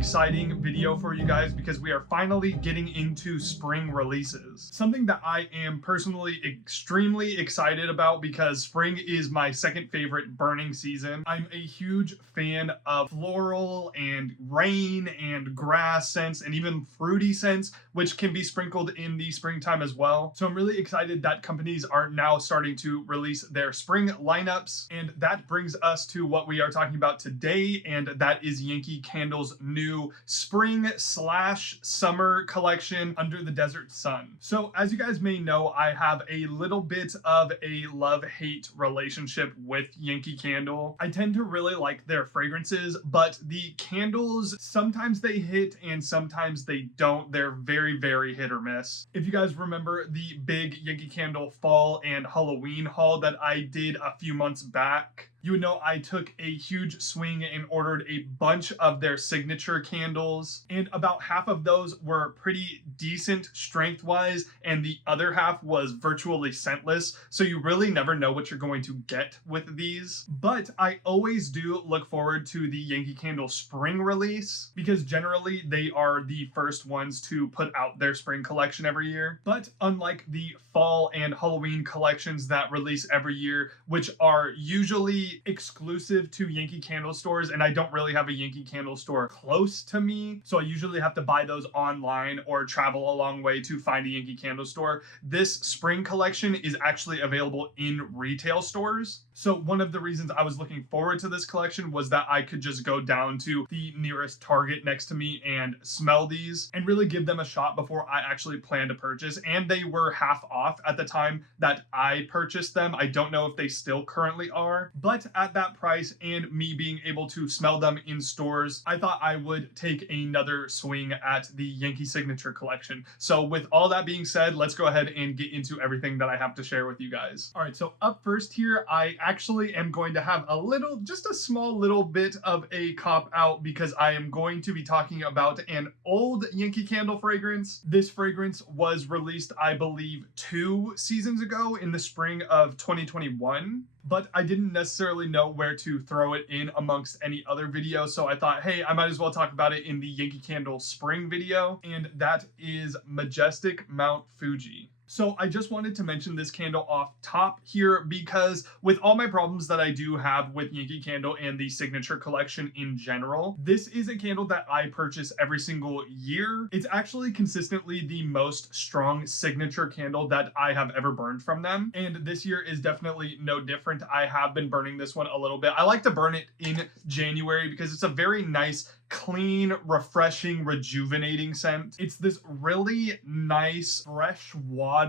exciting video for you guys because we are finally getting into spring releases. Something that I am personally extremely excited about because spring is my second favorite burning season. I'm a huge fan of floral and rain and grass scents and even fruity scents, which can be sprinkled in the springtime as well. So I'm really excited that companies are now starting to release their spring lineups. And that brings us to what we are talking about today, and that is Yankee Candle's new spring/summer collection, Under the Desert Sun. So as you guys may know, I have a little bit of a love-hate relationship with Yankee Candle. I tend to really like their fragrances, but the candles, sometimes they hit and sometimes they don't. They're very, very hit or miss. If you guys remember the big Yankee Candle fall and Halloween haul that I did a few months back, you would know I took a huge swing and ordered a bunch of their signature candles, and about half of those were pretty decent strength-wise, and the other half was virtually scentless, so you really never know what you're going to get with these. But I always do look forward to the Yankee Candle spring release, because generally they are the first ones to put out their spring collection every year. But unlike the fall and Halloween collections that release every year, which are usually exclusive to Yankee Candle stores, and I don't really have a Yankee Candle store close to me, so I usually have to buy those online or travel a long way to find a Yankee Candle store. This spring collection is actually available in retail stores. So one of the reasons I was looking forward to this collection was that I could just go down to the nearest Target next to me and smell these and really give them a shot before I actually plan to purchase. And they were half off at the time that I purchased them. I don't know if they still currently are, but at that price and me being able to smell them in stores, I thought I would take another swing at the Yankee Signature collection. So with all that being said, let's go ahead and get into everything that I have to share with you guys. All right, so up first here, I actually am going to have just a small little bit of a cop out because I am going to be talking about an old Yankee Candle fragrance. This fragrance was released, I believe, 2 seasons ago in the spring of 2021. But I didn't necessarily know where to throw it in amongst any other videos, so I thought, hey, I might as well talk about it in the Yankee Candle spring video, and that is Majestic Mt Fuji. So I just wanted to mention this candle off top here because with all my problems that I do have with Yankee Candle and the signature collection in general, this is a candle that I purchase every single year. It's actually consistently the most strong signature candle that I have ever burned from them. And this year is definitely no different. I have been burning this one a little bit. I like to burn it in January because it's a very nice, clean, refreshing, rejuvenating scent. It's this really nice, fresh water,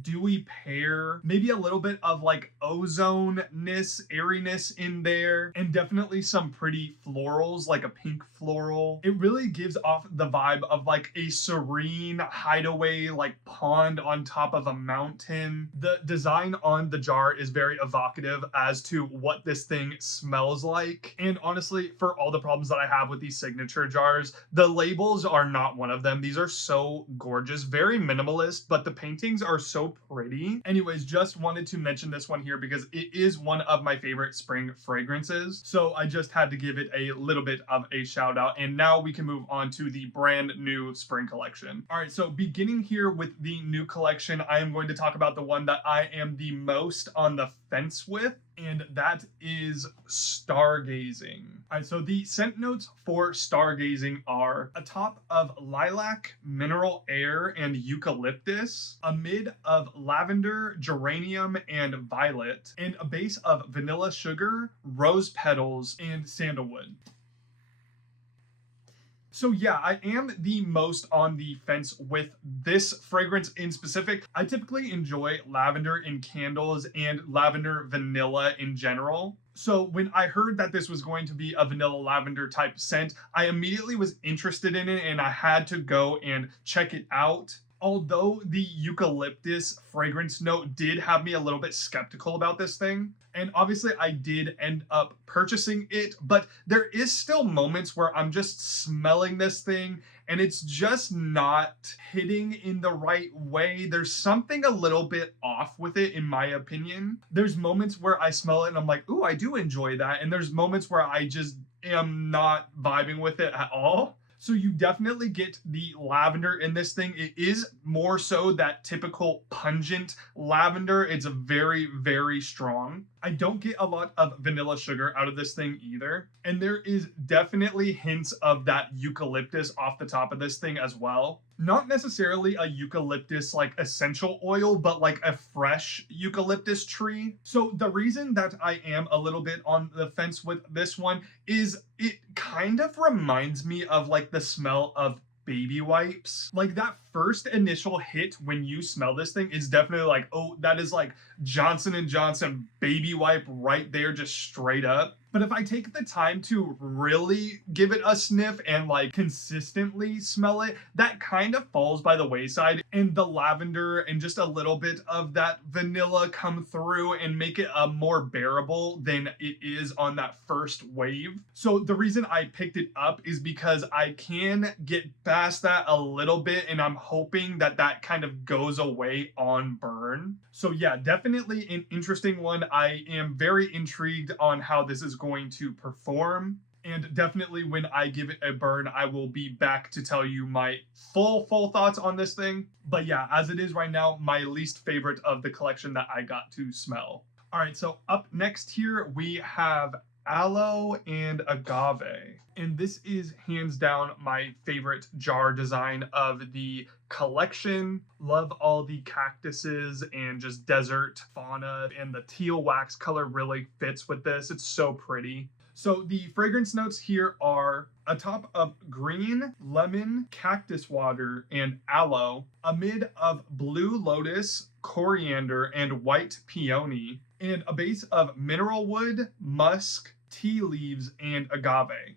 dewy pear, maybe a little bit of like ozone-ness, airiness in there, and definitely some pretty florals, like a pink floral. It really gives off the vibe of like a serene hideaway, like pond on top of a mountain. The design on the jar is very evocative as to what this thing smells like. And honestly, for all the problems that I have with these signature jars, the labels are not one of them. These are so gorgeous, very minimalist, but the paintings are so pretty. Anyways, just wanted to mention this one here because it is one of my favorite spring fragrances. So I just had to give it a little bit of a shout out. And now we can move on to the brand new spring collection. All right, so beginning here with the new collection, I am going to talk about the one that I am the most on the fence with, and that is Stargazing. All right, so the scent notes for Stargazing are a top of lilac, mineral air, and eucalyptus, a mid of lavender, geranium, and violet, and a base of vanilla sugar, rose petals, and sandalwood. So yeah, I am the most on the fence with this fragrance in specific. I typically enjoy lavender in candles and lavender vanilla in general. So when I heard that this was going to be a vanilla lavender type scent, I immediately was interested in it and I had to go and check it out. Although the eucalyptus fragrance note did have me a little bit skeptical about this thing, and obviously I did end up purchasing it, but there is still moments where I'm just smelling this thing and it's just not hitting in the right way. There's something a little bit off with it, in my opinion. There's moments where I smell it and I'm like, ooh, I do enjoy that. And there's moments where I just am not vibing with it at all. So you definitely get the lavender in this thing. It is more so that typical pungent lavender. It's very, very strong. I don't get a lot of vanilla sugar out of this thing either. And there is definitely hints of that eucalyptus off the top of this thing as well. Not necessarily a eucalyptus like essential oil, but like a fresh eucalyptus tree. So the reason that I am a little bit on the fence with this one is it kind of reminds me of like the smell of baby wipes. Like that first initial hit when you smell this thing is definitely like, oh, that is like Johnson & Johnson baby wipe right there, just straight up. But if I take the time to really give it a sniff and like consistently smell it, that kind of falls by the wayside, and the lavender and just a little bit of that vanilla come through and make it more bearable than it is on that first wave. So the reason I picked it up is because I can get past that a little bit, and I'm hoping that that kind of goes away on burn. So yeah, definitely an interesting one. I am very intrigued on how this is going to perform. And definitely when I give it a burn, I will be back to tell you my full thoughts on this thing. But yeah, as it is right now, my least favorite of the collection that I got to smell. All right, so up next here, we have Aloe and Agave. And this is hands down my favorite jar design of the collection. Love all the cactuses and just desert fauna, and the teal wax color really fits with this. It's so pretty. So the fragrance notes here are a top of green, lemon, cactus water, and aloe, a mid of blue lotus, coriander, and white peony, and a base of mineral wood, musk, tea leaves, and agave.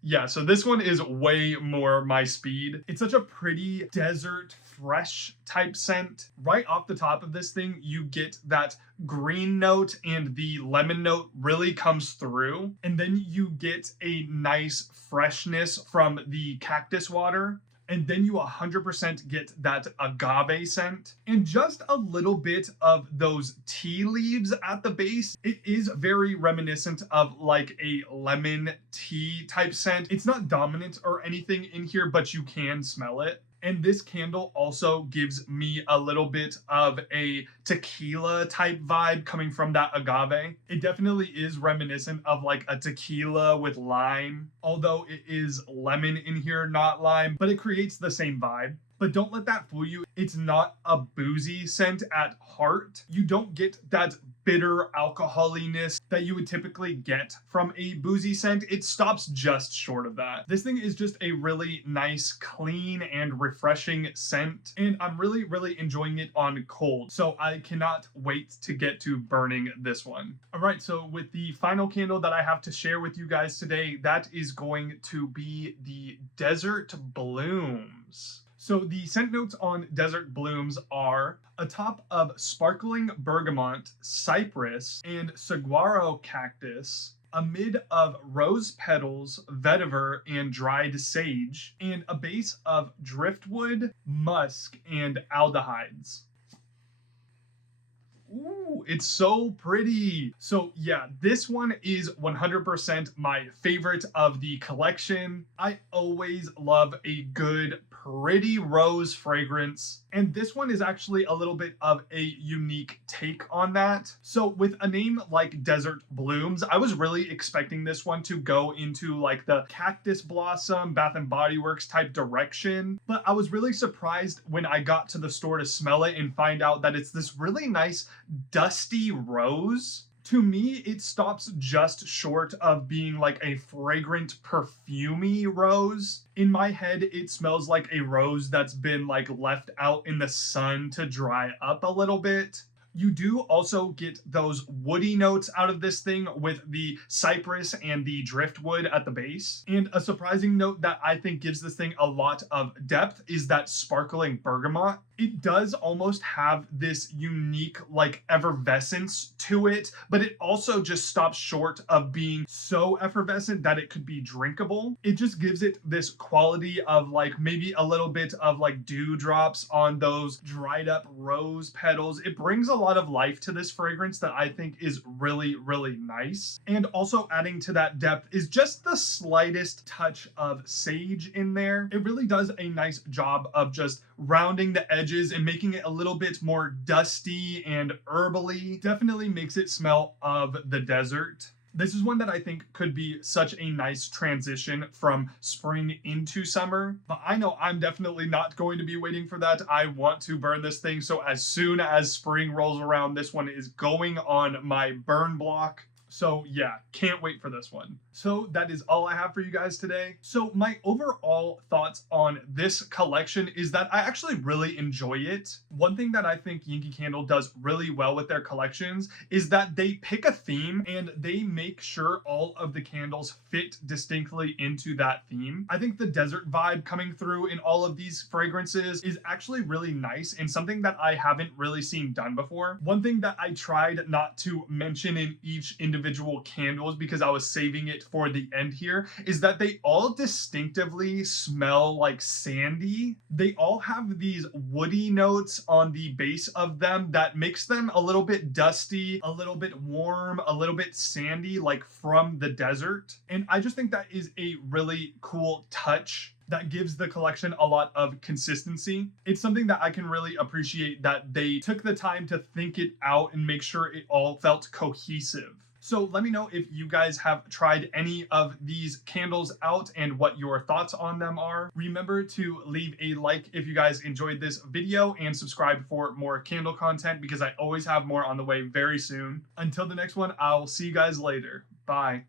Yeah, so this one is way more my speed. It's such a pretty desert, fresh type scent. Right off the top of this thing, you get that green note, and the lemon note really comes through. And then you get a nice freshness from the cactus water. And then you 100% get that agave scent and just a little bit of those tea leaves at the base. It is very reminiscent of like a lemon tea type scent. It's not dominant or anything in here, but you can smell it. And this candle also gives me a little bit of a tequila type vibe coming from that agave. It definitely is reminiscent of like a tequila with lime, although it is lemon in here, not lime, but it creates the same vibe. But don't let that fool you. It's not a boozy scent at heart. You don't get that bitter alcoholiness that you would typically get from a boozy scent. It stops just short of that. This thing is just a really nice, clean, and refreshing scent. And I'm really, really enjoying it on cold. So I cannot wait to get to burning this one. All right, so with the final candle that I have to share with you guys today, that is going to be the Desert Blooms. So the scent notes on Desert Blooms are a top of sparkling bergamot, cypress, and saguaro cactus, a mid of rose petals, vetiver, and dried sage, and a base of driftwood, musk, and aldehydes. Ooh, it's so pretty. So yeah, this one is 100% my favorite of the collection. I always love a good, pretty rose fragrance. And this one is actually a little bit of a unique take on that. So with a name like Desert Blooms, I was really expecting this one to go into like the cactus blossom, Bath and Body Works type direction. But I was really surprised when I got to the store to smell it and find out that it's this really nice dusty rose. To me, it stops just short of being like a fragrant, perfumey rose. In my head, it smells like a rose that's been like left out in the sun to dry up a little bit. You do also get those woody notes out of this thing with the cypress and the driftwood at the base. And a surprising note that I think gives this thing a lot of depth is that sparkling bergamot. It does almost have this unique like effervescence to it, but it also just stops short of being so effervescent that it could be drinkable. It just gives it this quality of like maybe a little bit of like dewdrops on those dried up rose petals. It brings a lot lot of life to this fragrance that I think is really, really nice. And also adding to that depth is just the slightest touch of sage in there. It really does a nice job of just rounding the edges and making it a little bit more dusty and herbally. Definitely makes it smell of the desert. This is one that I think could be such a nice transition from spring into summer, but I know I'm definitely not going to be waiting for that. I want to burn this thing, so as soon as spring rolls around, this one is going on my burn block. So yeah, can't wait for this one. So that is all I have for you guys today. So my overall thoughts on this collection is that I actually really enjoy it. One thing that I think Yankee Candle does really well with their collections is that they pick a theme and they make sure all of the candles fit distinctly into that theme. I think the desert vibe coming through in all of these fragrances is actually really nice and something that I haven't really seen done before. One thing that I tried not to mention in each individual candles because I was saving it for the end here is that they all distinctively smell like sandy. They all have these woody notes on the base of them that makes them a little bit dusty, a little bit warm, a little bit sandy, like from the desert. And I just think that is a really cool touch that gives the collection a lot of consistency. It's something that I can really appreciate that they took the time to think it out and make sure it all felt cohesive. So let me know if you guys have tried any of these candles out and what your thoughts on them are. Remember to leave a like if you guys enjoyed this video and subscribe for more candle content because I always have more on the way very soon. Until the next one, I'll see you guys later. Bye.